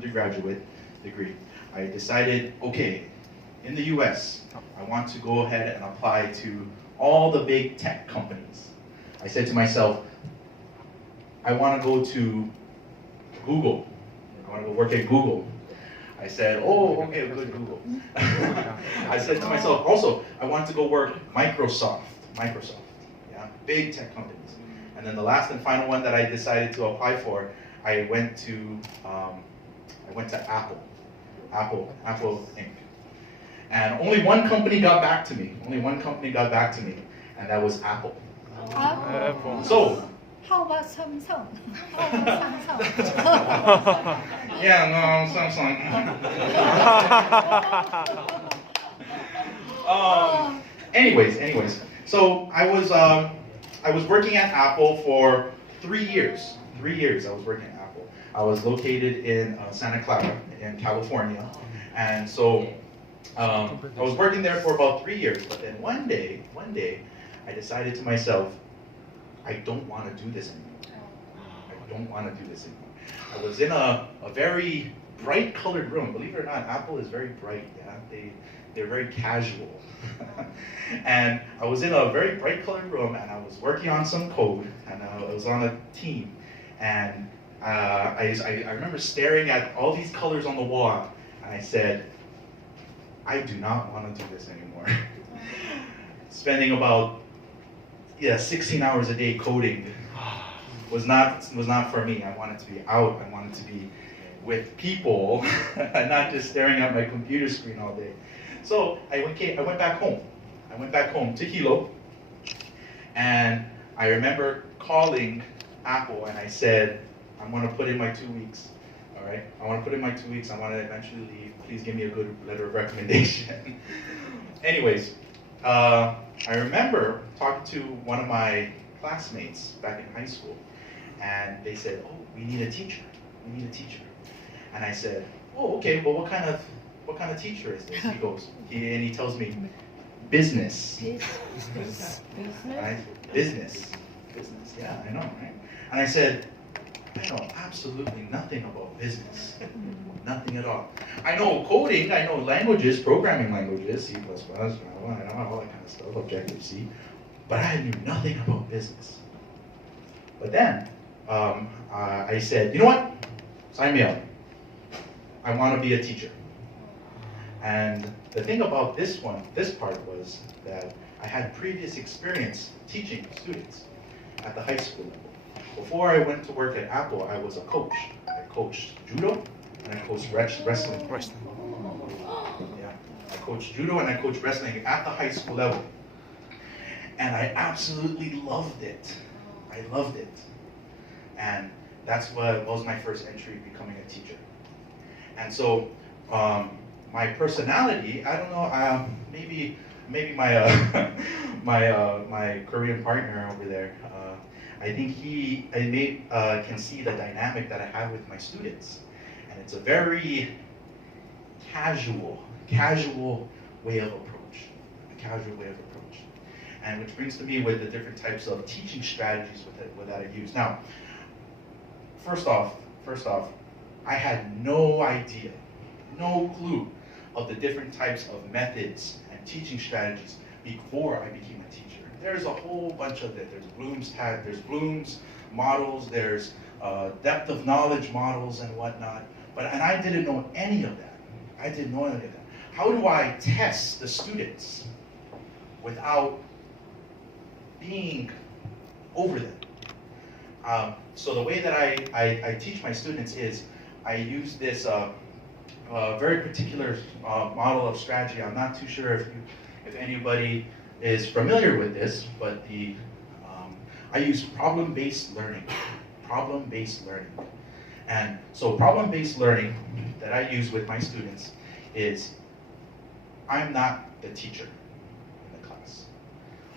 undergraduate degree, I decided, okay, in the US, I want to go ahead and apply to all the big tech companies. I said to myself, I want to go to Google. I want to go work at Google. I said, oh, okay, good, Google. I said to myself, also, I want to go work Microsoft, yeah, big tech companies. And then the last and final one that I decided to apply for, I went to Apple Inc. And only one company got back to me. And that was Apple. Apple. So. How about Samsung? Yeah, no, Samsung. Anyways, so I was working at Apple for 3 years. 3 years I was working at Apple. I was located in Santa Clara in California, and so I was working there for about 3 years. But then one day, I decided to myself, I don't want to do this anymore. I was in a very bright colored room. Believe it or not, Apple is very bright. Yeah, they're very casual. And I was in a very bright colored room, and I was working on some code, and I was on a team. And I remember staring at all these colors on the wall, and I said, I do not want to do this anymore. Spending about 16 hours a day coding was not for me. I wanted to be out. I wanted to be with people, and not just staring at my computer screen all day. So I went back home. I went back home to Hilo, and I remember calling Apple, and I said, I'm going to put in my 2 weeks. All right, I want to put in my 2 weeks. I want to eventually leave. Please give me a good letter of recommendation. Anyways, I remember talking to one of my classmates back in high school, and they said, oh, we need a teacher. And I said, oh, okay, well, what kind of teacher is this? He goes, and he tells me, business. Business, yeah, I know, right? And I said, I know absolutely nothing about business. Nothing at all. I know coding, I know languages, programming languages, C++, Java, I know all that kind of stuff, Objective-C, but I knew nothing about business. But then, I said, you know what? Sign me up. I want to be a teacher. And the thing about this part was that I had previous experience teaching students at the high school level. Before I went to work at Apple, I was a coach. I coached judo and I coached wrestling. Yeah, I coached judo and I coached wrestling at the high school level. And I absolutely loved it. I loved it. And that's what was my first entry becoming a teacher. And so my personality, I don't know, maybe my my Korean partner over there, I think he can see the dynamic that I have with my students, and it's a very casual way of approach, and which brings to me with the different types of teaching strategies that I use. Now, first off, I had no idea, no clue of the different types of methods and teaching strategies before I became a teacher. There's a whole bunch of it. There's Bloom's models, there's depth of knowledge models and whatnot. And I didn't know any of that. How do I test the students without being over them? So the way that I teach my students is I use this very particular model of strategy. I'm not too sure if anybody is familiar with this, but I use problem-based learning. And so problem-based learning that I use with my students is I'm not the teacher in the class.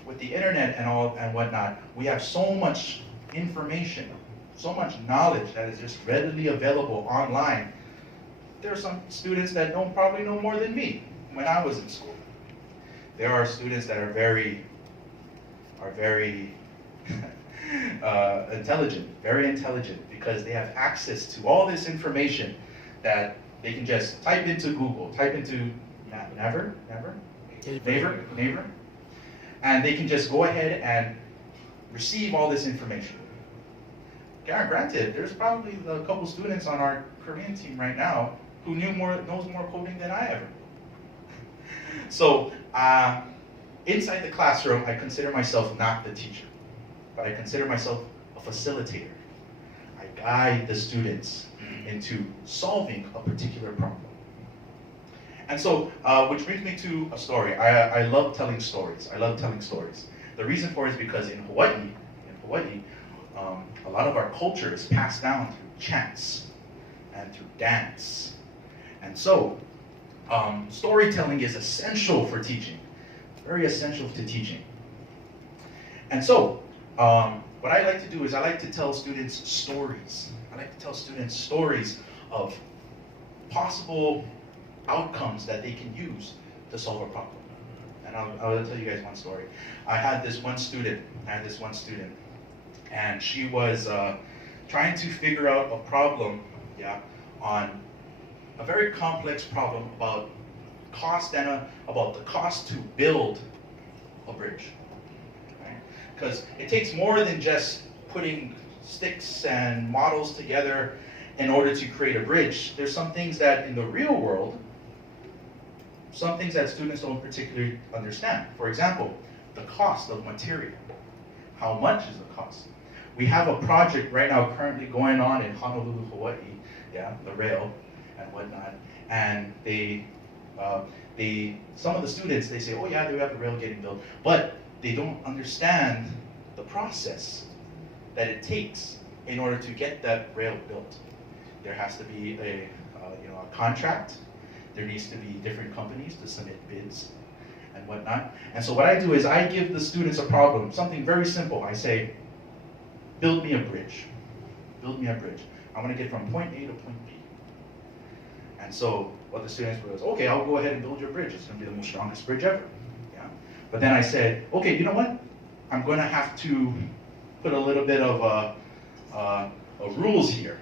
With the internet and whatnot, we have so much information, so much knowledge that is just readily available online. There are some students that probably know more than me when I was in school. There are students that are very intelligent, because they have access to all this information that they can just type into Google, type into Naver, and they can just go ahead and receive all this information. Granted, there's probably a couple students on our Korean team right now who knows more coding than I ever will. So inside the classroom, I consider myself not the teacher, but I consider myself a facilitator. I guide the students into solving a particular problem. And so, which brings me to a story. I love telling stories. I love telling stories. The reason for it is because in Hawaii, a lot of our culture is passed down through chants and through dance. And so, storytelling is essential for teaching, very essential to teaching. And so, what I like to do is I like to tell students stories. I like to tell students stories of possible outcomes that they can use to solve a problem. And I'll tell you guys one story. I had this one student, and she was trying to figure out a problem, on a very complex problem about cost and about the cost to build a bridge. Because it takes more than just putting sticks and models together in order to create a bridge. There's some things that in the real world, some things that students don't particularly understand. For example, the cost of material. How much is the cost? We have a project right now currently going on in Honolulu, Hawaii, the rail and whatnot. And some of the students, they say, oh yeah, we have the rail getting built, but they don't understand the process that it takes in order to get that rail built. There has to be a contract. There needs to be different companies to submit bids and whatnot. And so what I do is I give the students a problem, something very simple. I say, build me a bridge. Build me a bridge. I want to get from point A to point B. And so what the students was, okay, I'll go ahead and build your bridge. It's going to be the most strongest bridge ever. But then I said, okay, you know what? I'm going to have to put a little bit of rules here.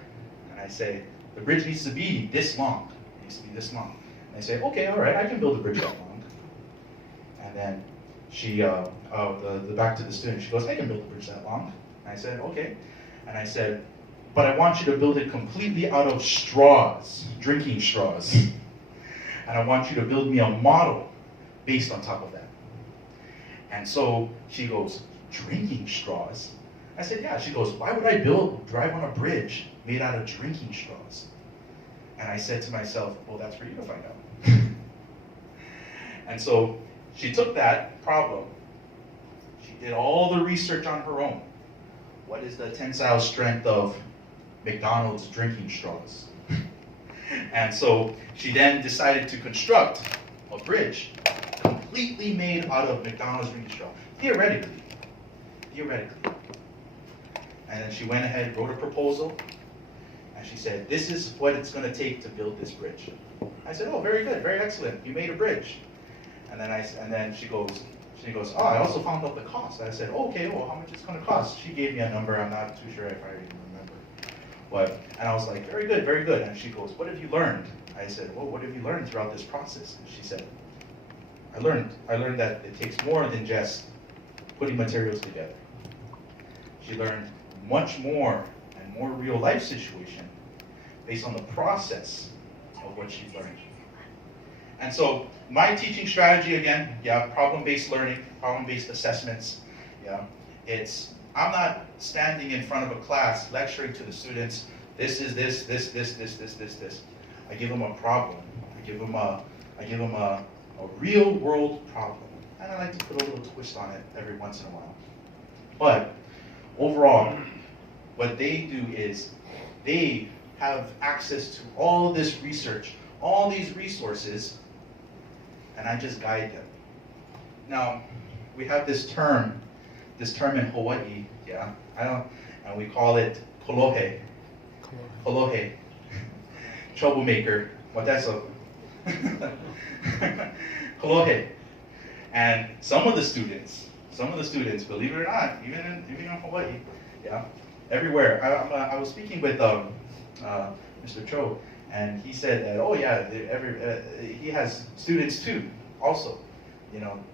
And I say, the bridge needs to be this long. It needs to be this long. And I say, okay, all right, I can build a bridge that long. And then she, back to the student, she goes, I can build a bridge that long. And I said, okay. And I said, but I want you to build it completely out of straws, drinking straws. And I want you to build me a model based on top of that. And so she goes, drinking straws? I said, yeah. She goes, why would I drive on a bridge made out of drinking straws? And I said to myself, well, that's for you to find out. And so she took that problem, she did all the research on her own. What is the tensile strength of McDonald's drinking straws? And so she then decided to construct a bridge completely made out of McDonald's drinking straw, theoretically. And then she went ahead, wrote a proposal, and she said, this is what it's going to take to build this bridge. I said, oh, very good, very excellent, you made a bridge. And then she goes, oh, I also found out the cost. And I said, oh, okay, well, how much it's going to cost? She gave me a number, I'm not too sure if I even remember. And I was like, very good, very good. And she goes, what have you learned? I said, well, what have you learned throughout this process? And she said, I learned that it takes more than just putting materials together. She learned much more and more real life situation based on the process of what she learned. And so my teaching strategy again, problem-based learning, problem-based assessments. I'm not standing in front of a class lecturing to the students, this is this. I give them a problem. I give them a real world problem. And I like to put a little twist on it every once in a while. But overall, what they do is they have access to all of this research, all these resources, and I just guide them. Now, we have this term in Hawaii, and we call it kolohe. Kolohe. Troublemaker. Wateso. Kolohe. And some of the students, believe it or not, even in Hawaii, everywhere. I was speaking with Mr. Cho, And he said that, oh yeah, he has students too, also,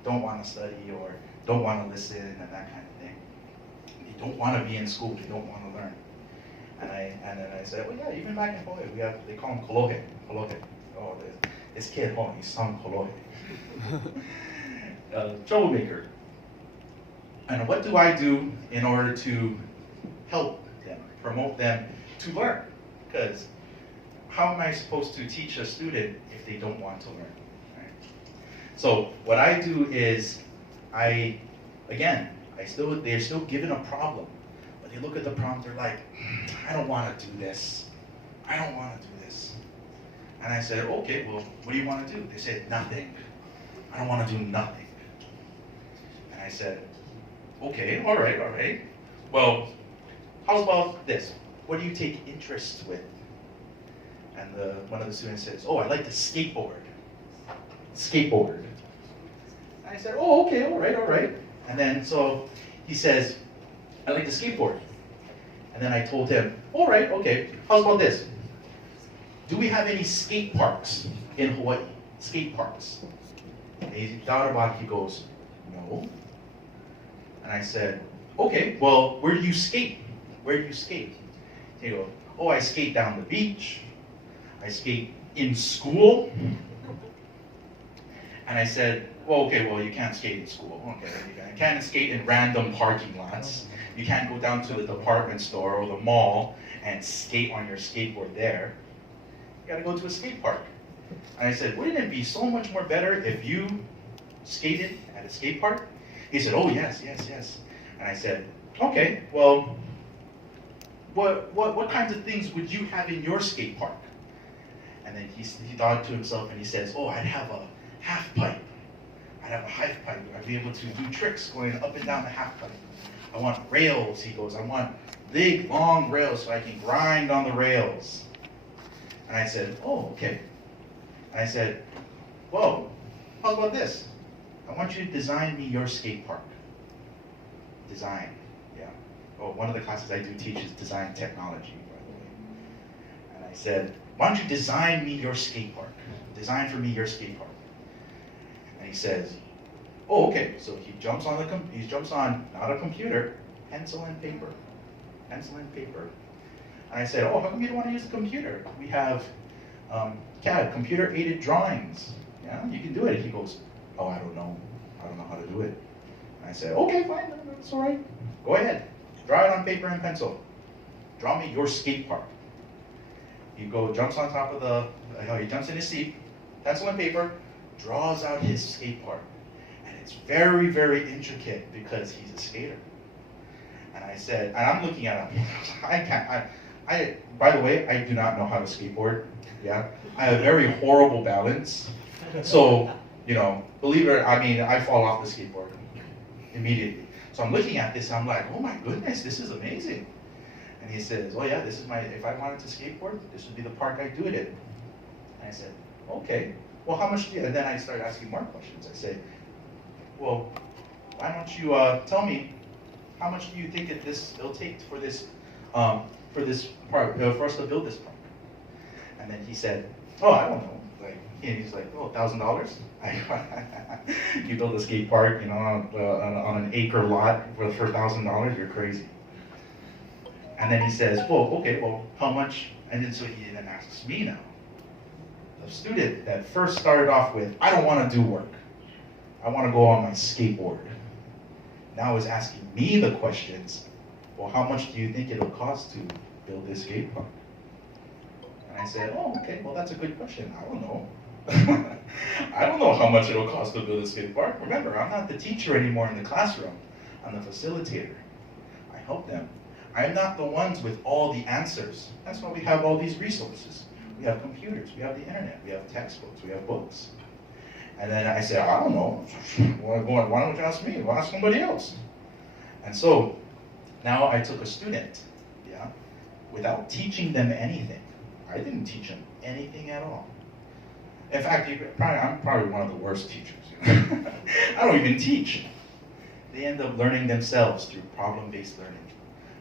don't want to study or don't want to listen and that kind of thing. They don't want to be in school, they don't want to learn. And then I said, well yeah, even back in Hawaii, they call him kolohe. Oh, this kid, he's some kolohe. Troublemaker. And what do I do in order to help them, promote them to learn? Because how am I supposed to teach a student if they don't want to learn? Right? So what I do is, they're still given a problem, but they look at the problem, they're like, I don't want to do this. I don't want to do this. And I said, okay, well, what do you want to do? They said, nothing. I don't want to do nothing. And I said, okay, all right. Well, how about this? What do you take interest with? And one of the students says, oh, I like to skateboard. Skateboard. And I said, oh, okay, all right. And then so he says, I like to skateboard. And then I told him, all right, okay, how about this? Do we have any skate parks in Hawaii? Skate parks. And he thought about it, he goes, no. And I said, okay, well, where do you skate? Where do you skate? He goes, oh, I skate down the beach. I skate in school. And I said, well, okay, well, you can't skate in school. Okay, you can't skate in random parking lots. You can't go down to the department store or the mall and skate on your skateboard there. You gotta go to a skate park. And I said, wouldn't it be so much more better if you skated at a skate park? He said, oh, yes. And I said, okay, well, what kinds of things would you have in your skate park? And then he thought to himself and he says, oh, I'd have a half pipe. I'd have a half pipe. I'd be able to do tricks going up and down the half pipe. I want rails, he goes. I want big, long rails so I can grind on the rails. And I said, oh, okay. And I said, well, how about this? I want you to design me your skate park. Design, yeah. Oh, one of the classes I do teach is design technology, by the way. And I said, why don't you design me your skate park? Design for me your skate park. And he says, oh, okay. So he jumps on not a computer, pencil and paper. Pencil and paper. And I said, oh, how come you don't want to use a computer? We have CAD, computer-aided drawings. Yeah, you can do it. He goes, oh, I don't know. I don't know how to do it. And I said, okay, fine, that's all right. Go ahead. Draw it on paper and pencil. Draw me your skate park. He jumps on top of he jumps in his seat, pencil and paper, draws out his skate park. And it's very, very intricate because he's a skater. And I said, and I'm looking at him, by the way, I do not know how to skateboard. Yeah, I have very horrible balance. So, believe it or not, I fall off the skateboard immediately. So I'm looking at this, I'm like, oh my goodness, this is amazing. And he says, oh yeah, if I wanted to skateboard, this would be the park I'd do it in. And I said, okay, well how much and then I started asking more questions. I said, well, why don't you tell me, how much do you think it'll take for this park, for us to build this park? And then he said, oh, I don't know. And he's like, oh, $1,000? You build a skate park, on an acre lot for $1,000? You're crazy. And then he says, well, okay, well, how much? And then so he then asks me now, a student that first started off with, I don't want to do work. I want to go on my skateboard. Now is asking me the questions, well, how much do you think it'll cost to build this skate park? And I said, oh, okay, well, that's a good question. I don't know. I don't know how much it'll cost to build a skate park. Remember, I'm not the teacher anymore in the classroom. I'm the facilitator. I help them. I'm not the ones with all the answers. That's why we have all these resources. We have computers, we have the internet, we have textbooks, we have books. And then I said, I don't know. Why don't you ask me? Well, ask somebody else. And so now I took a student, without teaching them anything. I didn't teach them anything at all. In fact, I'm probably one of the worst teachers. I don't even teach. They end up learning themselves through problem-based learning.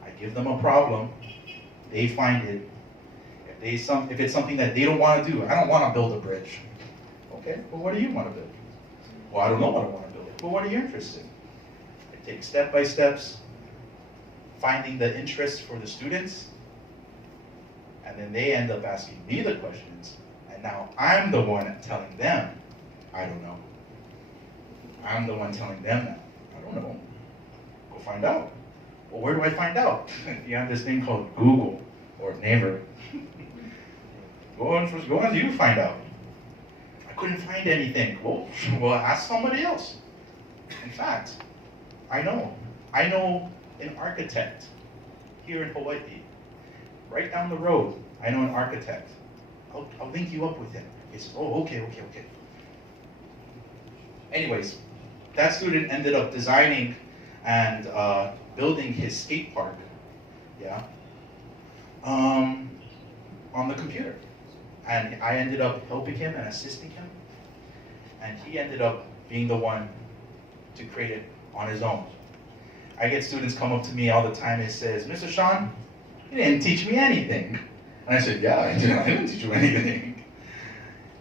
I give them a problem, they find it. If If it's something that they don't want to do, I don't want to build a bridge. Okay, well, what do you want to build? Well, I don't know what I want to build. But what are you interested in? I take step by steps, finding the interest for the students, and then they end up asking me the questions, and now I'm the one telling them, I don't know. I'm the one telling them that, I don't know. Go find out. Well, where do I find out? You have this thing called Google, or Naver. Go on, you find out. I couldn't find anything. Well, ask somebody else. In fact, I know an architect here in Hawaii. Right down the road, I know an architect. I'll link you up with him. He says, oh, okay. Anyways, that student ended up designing and building his skate park, on the computer. And I ended up helping him and assisting him. And he ended up being the one to create it on his own. I get students come up to me all the time and says, Mr. Sean, you didn't teach me anything. And I said, yeah, I didn't teach you anything.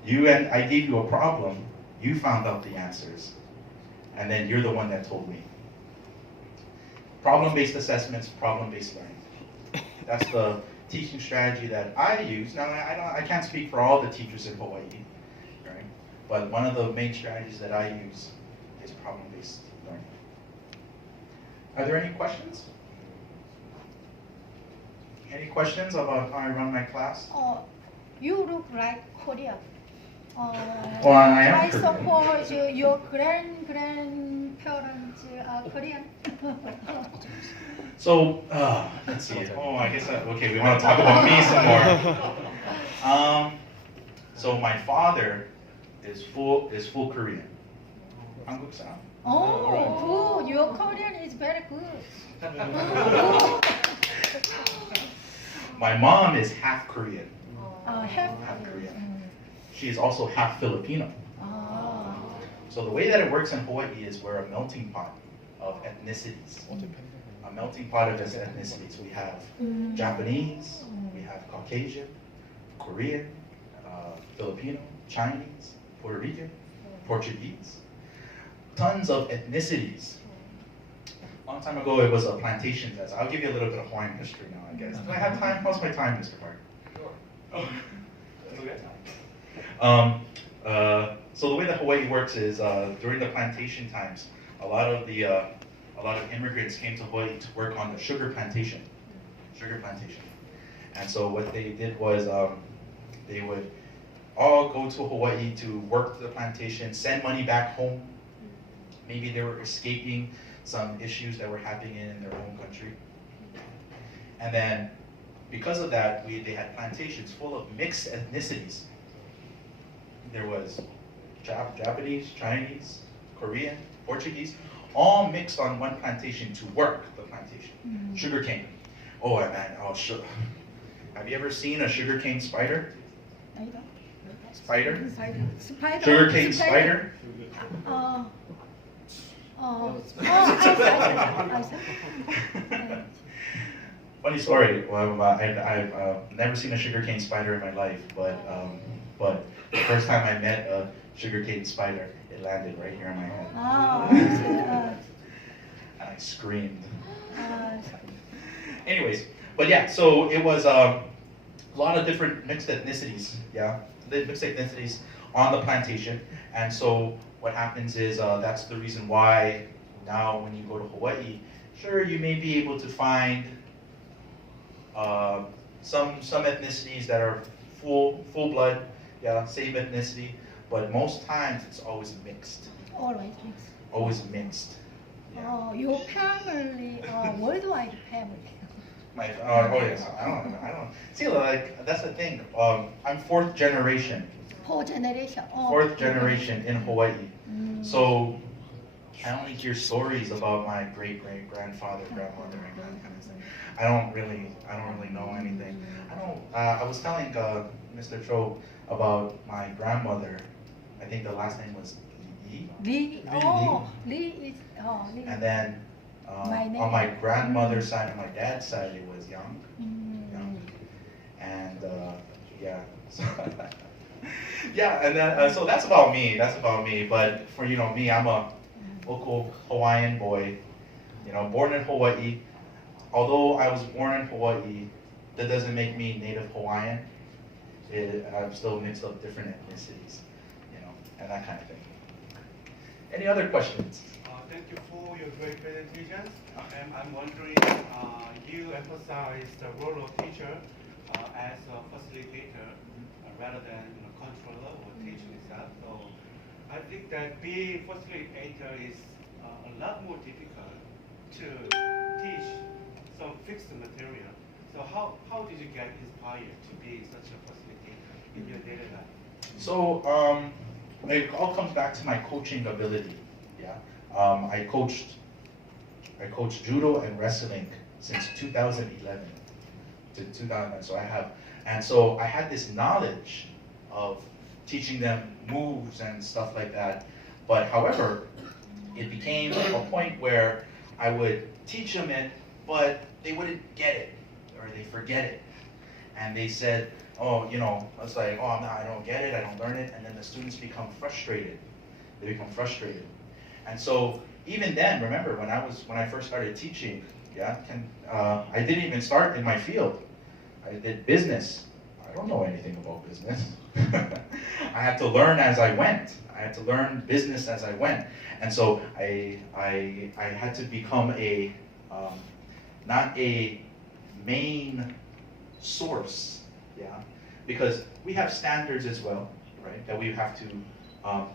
I gave you a problem, you found out the answers, and then you're the one that told me. Problem-based assessments, problem-based learning. That's the teaching strategy that I use. Now, I can't speak for all the teachers in Hawaii, right? But one of the main strategies that I use is problem-based learning. Are there any questions? Any questions about how I run my class? You look like Korean. Well, I am I Korean. suppose your grandparents are Korean. So, let's see. Oh, I guess okay. We want to talk about me some more. So my father is full Korean. 한국 사람. Oh, good. Your Korean is very good. My mom is half Korean. Half Korean. She is also half Filipino. So the way that it works in Hawaii is we're a melting pot of ethnicities. A melting pot of ethnicities. We have Japanese, we have Caucasian, Korean, Filipino, Chinese, Puerto Rican, Portuguese. Tons of ethnicities. A long time ago, it was a plantation test. I'll give you a little bit of Hawaiian history now, I guess. Do I have time? How's my time, Mr. Park? Sure. Oh, so the way that Hawaii works is during the plantation times, a lot of immigrants came to Hawaii to work on the sugar plantation. And so what they did was they would all go to Hawaii to work the plantation, send money back home. Maybe they were escaping some issues that were happening in their home country. And then because of that, they had plantations full of mixed ethnicities. There was Japanese, Chinese, Korean, Portuguese, all mixed on one plantation to work the plantation. Sugarcane. Oh man, sugar. Have you ever seen a sugarcane spider? Spider? Sugarcane spider? Funny story. Well, I've never seen a sugarcane spider in my life, but the first time I met a sugarcane spider, it landed right here in my head. And I screamed. Anyways, but yeah, so it was a lot of different mixed ethnicities, on the plantation. And so what happens is that's the reason why now when you go to Hawaii, sure, you may be able to find some ethnicities that are full blood, same ethnicity, but most times it's always mixed. Always mixed. Always mixed. Yeah. Your family, worldwide family. Yes, I don't. See, like that's the thing. I'm fourth generation. Fourth generation. Fourth generation in Hawaii. So I only hear stories about my great grandfather, grandmother, and that kind of thing. I don't really know anything. I was telling Mr. Cho about my grandmother. I think the last name was Lee. Lee is Lee. And then on my grandmother's side, on my dad's side, it was Young. And yeah, so yeah, and then so that's about me. That's about me. But for me, I'm a local Hawaiian boy. Born in Hawaii. Although I was born in Hawaii, that doesn't make me native Hawaiian. I'm still mixed up different ethnicities, and that kind of thing. Any other questions? Thank you for your great presentation. And I'm wondering, you emphasize the role of teacher as a facilitator rather than controller or teaching itself. So I think that being facilitator is a lot more difficult to teach some fixed material. So how did you get inspired to be such a facilitator in your daily life? So it all comes back to my coaching ability. Yeah, I coached judo and wrestling since 2011 to 2000. So I had this knowledge of teaching them moves and stuff like that. But however, it became a point where I would teach them it, but they wouldn't get it, or they forget it. And they said, oh, it's like, oh, I don't get it, I don't learn it. And then the students become frustrated. They become frustrated. And so even then, remember, when I first started teaching, I didn't even start in my field. I did business. I don't know anything about business. I had to learn as I went. I had to learn business as I went. And so I had to become not a main source, because we have standards as well, right, that we have to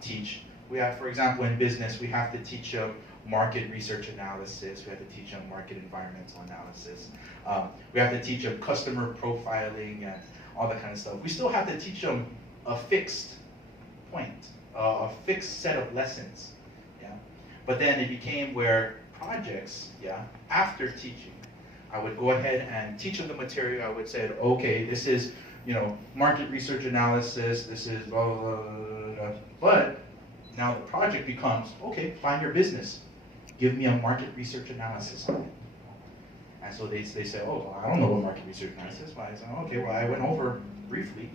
teach. We have, for example, in business, we have to teach them market research analysis. We have to teach them market environmental analysis. We have to teach them customer profiling and all that kind of stuff. We still have to teach them a fixed point, a fixed set of lessons. But then it became where projects, after teaching, I would go ahead and teach them the material. I would say, okay, this is, market research analysis. This is blah, blah, blah, blah, blah. But now the project becomes, okay, find your business. Give me a market research analysis on it. And so they say, oh, well, I don't know what market research analysis is. I said, okay, well, I went over briefly.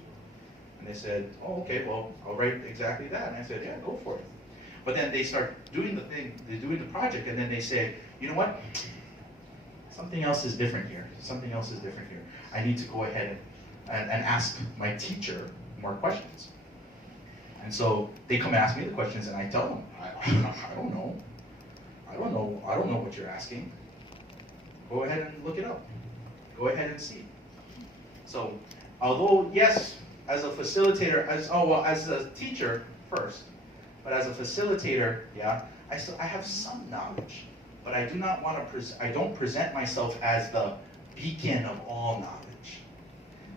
And they said, oh, okay, well, I'll write exactly that. And I said, yeah, go for it. But then they start doing the thing, they're doing the project, and then they say, you know what? Something else is different here. Something else is different here. I need to go ahead and ask my teacher more questions. And so they come and ask me the questions, and I tell them, I don't know. I don't know what you're asking. Go ahead and look it up. Go ahead and see. So, although yes, as a facilitator, as a teacher first, but as a facilitator, I have some knowledge, but I do not want to. I don't present myself as the beacon of all knowledge,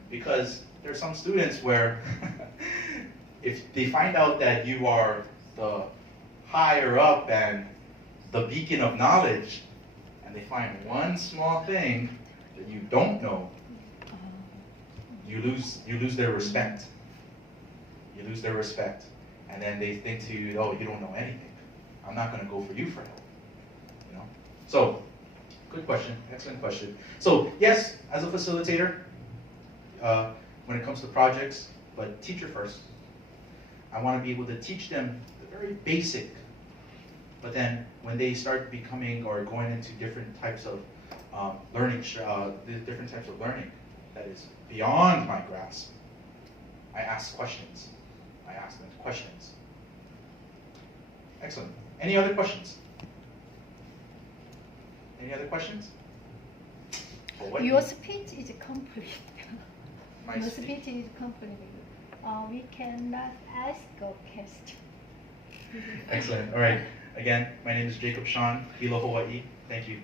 because there are some students where if they find out that you are the higher up and the beacon of knowledge, and they find one small thing that you don't know, you lose their respect. You lose their respect. And then they think to you, oh, you don't know anything. I'm not going to go for you for help. So, good question, excellent question. So yes, as a facilitator, when it comes to projects, but teacher first. I want to be able to teach them the very basic. But then when they start becoming or going into different types of learning that is beyond my grasp, I ask questions. I ask them questions. Excellent. Any other questions? Any other questions? Your speech is complete. My Your speech? speech is complete. We cannot ask a question. Excellent. All right. Again, my name is Jacob Sean, Hilo, Hawaii. Thank you.